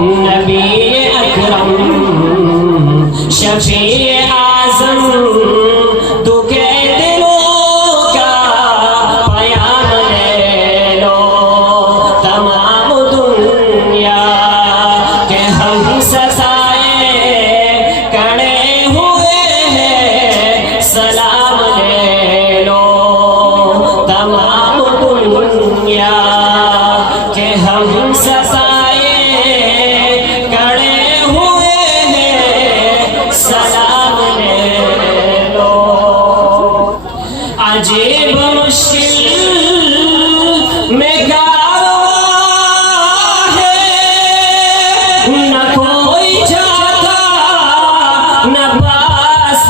नबी अकरम शफी आज़म तू के दिलों का पयाम ले लो। तमाम दुनिया के हम ससाए खड़े हुए हैं, सलाम ले लो। तमाम दुनिया के हम ससाए खड़े हुए हैं, सलाम ले लो। अजीब मुश्किल में कारवां है, न कोई जाता न पास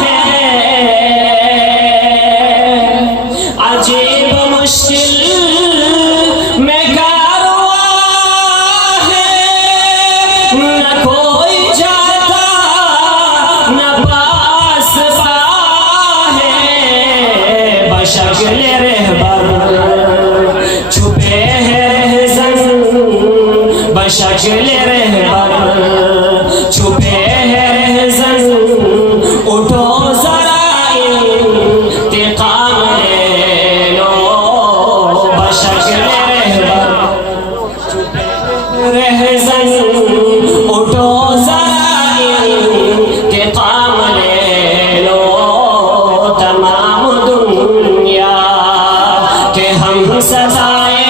है। अजीब मुश्किल में कारवां है, न कोई जाता न पास है। बशक्ल रहबर छुपे हैं रहज़न, बशक्ल रहबर छुपे हैं रहज़न। उठो ज़रा इंतिक़ाम ले लो। बशक्ल रहबर छुपे रहज़न, उठो ज़रा इंतिक़ाम ले लो। तमाम दुनिया के हम सजाए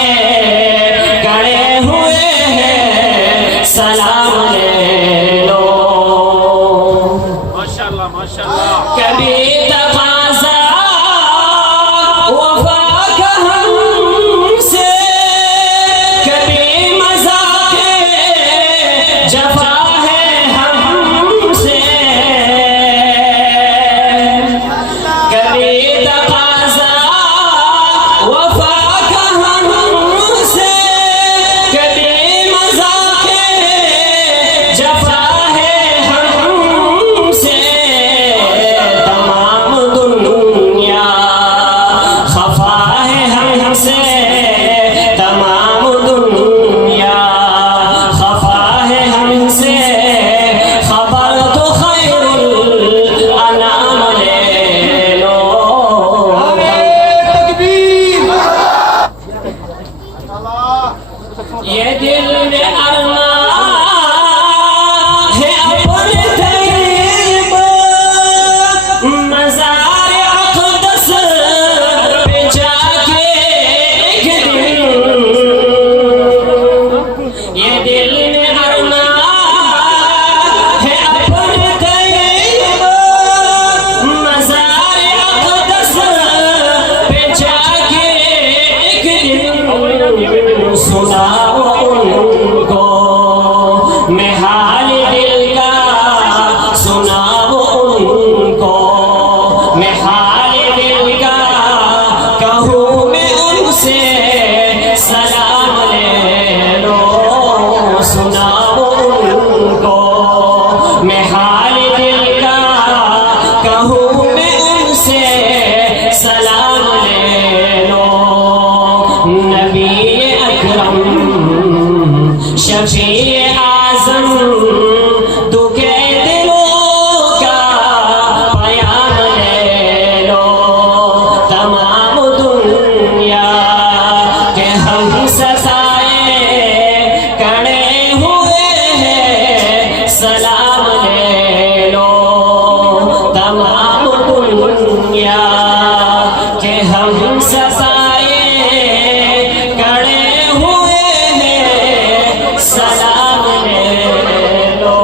खड़े हुए हैं, सलाम ले लो। माशाअल्लाह माशाअल्लाह। कभी तकाज़ा वफ़ा का हमसे, कभी मज़ाक़े जफ़ा है हमसे। कभी तकाज़ा वफ़ा का हमसे, कभी मज़ाक़े जफ़ा है हमसे। तमाम दुनिया खफा है हमसे, तमाम दुनिया खफा है हमसे। खबर तो खैरुल अनाम ले लो। ये दिल में अरमान है अपने तैब, मज़ार अक़दस पे जाके एक दिन। ये दिल में अरमान है अपने तैब, मज़ार अक़दस पे जाके एक दिन। सुनाओ उनको मैं हाल दिल का, सुनाओ उनको मैं हाल दिल का। कहूँ मैं उनसे सलाम ले लो। सुनाओ उनको मैं हाल दिल का, कहूँ मैं उनसे सलाम ले लो। नबी अकरम शफी आज़म तू के दिलों का पयाम ले लो। तमाम दुनिया के हम ससाए खड़े हुए हैं, सलाम ले लो। तमाम दुनिया के हम ससाए खड़े हुए हैं, सलाम ले लो।